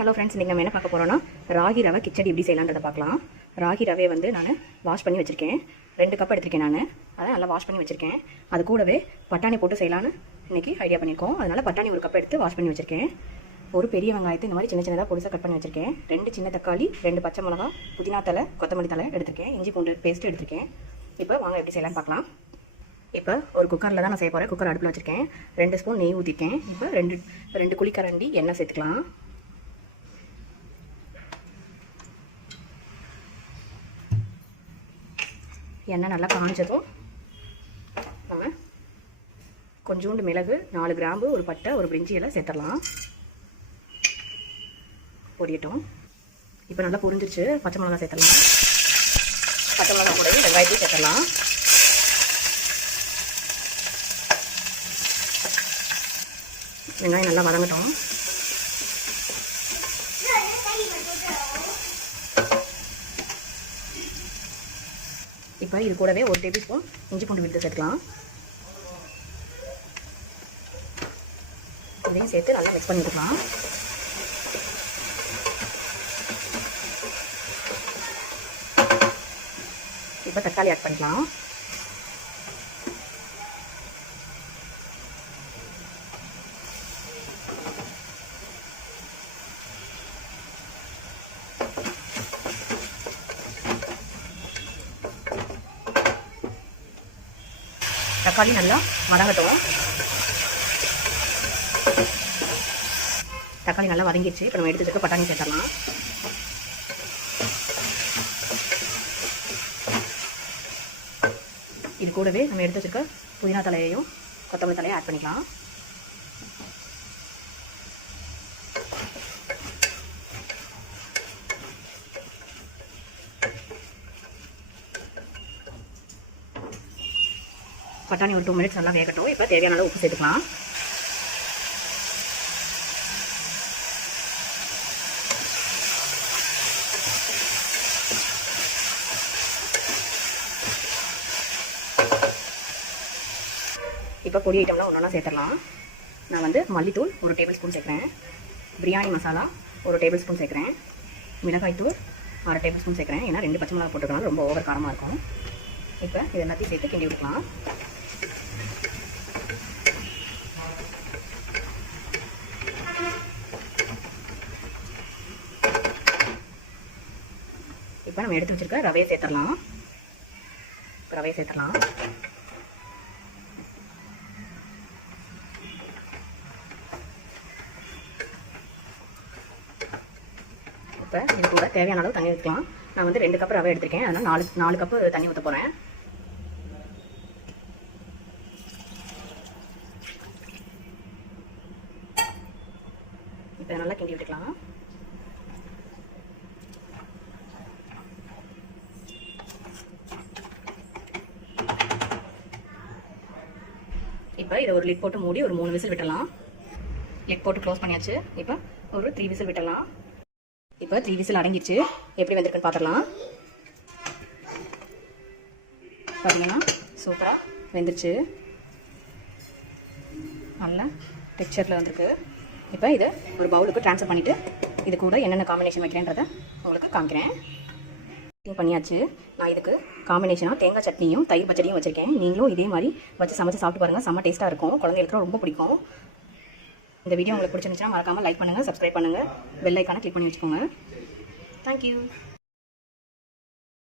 Hello friends, இன்றைக்கி நம்ம என்ன பார்க்க போகிறோன்னா ராகி ரவை கிச்சடி எப்படி செய்யலான்றதை பார்க்கலாம். ராகி ரவையை வந்து நான் வாஷ் பண்ணி வச்சுருக்கேன். 2 கப் எடுத்திருக்கேன். நான் அதை நல்லா வாஷ் பண்ணி வச்சுருக்கேன். அது கூடவே பட்டாணி போட்டு செய்யலான்னு இன்றைக்கி ஐடியா பண்ணியிருக்கோம். அதனால் பட்டாணி 1 கப் எடுத்து வாஷ் பண்ணி வச்சுருக்கேன். ஒரு பெரிய வெங்காயத்தை இந்த மாதிரி சின்ன சின்னதாக பொடிசாக கட் பண்ணி வச்சுருக்கேன். 2 சின்ன தக்காளி, 2 பச்சை மிளகா, புதினா தலை, கொத்தமல்லி தலை எடுத்திருக்கேன். இஞ்சி பூண்டு பேஸ்ட்டு எடுத்திருக்கேன். இப்போ வாங்க எப்படி செய்யலான்னு பார்க்கலாம். இப்போ ஒரு குக்கரில் தான் நான் செய்ய போகிறேன். குக்கர் அடுப்பில் வச்சுருக்கேன். 2 ஸ்பூன் நெய் ஊற்றிருக்கேன். இப்போ 2 குழிக்கரண்டி எண்ணெய் சேர்த்துக்கலாம். எண்ணெய் நல்லா காஞ்சதும் நம்ம கொஞ்சோண்டு மிளகு, 4 கிராம்பு, ஒரு பட்டை, ஒரு பிரிஞ்சி எல்லாம் சேர்த்துடலாம். பொரியட்டும். இப்போ நல்லா பொரிஞ்சிருச்சு. பச்சை மிளகா சேர்த்துடலாம். பச்சை மிளகா கூட வெங்காயத்தையும் சேர்த்துடலாம். வெங்காயம் நல்லா வதங்கட்டும். இப்போ இது கூடவே 1 டேபிள் ஸ்பூன் இஞ்சி பூண்டு விழுது சேர்க்கலாம். இதையும் சேர்த்து நல்லா மிக்ஸ் பண்ணி விட்டுக்கலாம். இப்போ தக்காளி ஆட் பண்ணிக்கலாம். தக்காளி நல்லா வதங்கட்டும். தக்காளி நல்லா வதங்கிடுச்சு. இப்போ நம்ம எடுத்து வச்சுக்க பட்டாணி சேர்த்துடலாம். இது கூடவே நம்ம எடுத்து வச்சுக்க புதினா தலையையும் கொத்தமல்லி தலையும் ஆட் பண்ணிக்கலாம். பட்டாணி ஒரு 2 மினிட்ஸ் நல்லா வேகட்டும். இப்போ தேவையான அளவு உப்பு சேர்த்துக்கலாம். இப்போ பொடி ஐட்டம்லாம் ஒன்றா சேர்த்துடலாம். நான் வந்து மல்லித்தூள் 1 டேபிள் ஸ்பூன் சேர்க்குறேன். பிரியாணி மசாலா 1 டேபிள் ஸ்பூன் சேர்க்குறேன். மிளகாய்த்தூள் 1/2 டேபிள் ஸ்பூன் சேர்க்குறேன். ஏன்னா 2 பச்சை மிளகா போட்டுக்கலாம், ரொம்ப ஓவர் காரமாக இருக்கும். இப்போ இது எல்லாத்தையும் சேர்த்து கிண்டி விட்டுக்கலாம். இப்போ நம்ம எடுத்து வச்சுருக்க ரவையை சேர்த்துடலாம். ரவையை சேர்த்துடலாம். இப்போ இது கூட தேவையான அளவு தண்ணி ஊற்றிக்கலாம். நான் வந்து 2 கப் ரவை எடுத்திருக்கேன். அதனால் 4 கப்பு தண்ணி ஊற்ற போகிறேன். இப்போ நல்லா கிண்டி விட்டுக்கலாம். இப்போ இதை ஒரு லிட் போட்டு மூடி ஒரு 3 விசில் விட்டலாம். லிட் போட்டு க்ளோஸ் பண்ணியாச்சு. இப்போ ஒரு 3 விசில் விட்டலாம். இப்போ 3 விசில் அடங்கிடுச்சு. எப்படி வந்திருக்குன்னு பார்த்துடலாம். பார்த்தீங்கன்னா சூப்பராக வெந்துருச்சு. நல்ல டெக்ஸ்சரில் வந்திருக்கு. இப்போ இதை ஒரு பவுலுக்கு ட்ரான்ஸ்ஃபர் பண்ணிவிட்டு இது கூட என்னென்ன காம்பினேஷன் வைக்கிறேன்றதை உங்களுக்கு காமிக்கிறேன். பண்ணியாச்சு. நான் இதுக்கு காம்பினேஷனாக தேங்காய் சட்னியும் தயிர் பச்சடியும் வச்சுருக்கேன். நீங்களும் இதே மாதிரி வச்சு சமைச்சு சாப்பிட்டு பாருங்கள். செம்ம டேஸ்ட்டாக இருக்கும். குழந்தைகளுக்கு ரொம்ப பிடிக்கும். இந்த வீடியோ உங்களுக்கு பிடிச்சிருந்துச்சுன்னா மறக்காமல் லைக் பண்ணுங்கள், சப்ஸ்கிரைப் பண்ணுங்கள், பெல் ஐக்கானை கிளிக் பண்ணி வச்சுக்கோங்க. தேங்க்யூ.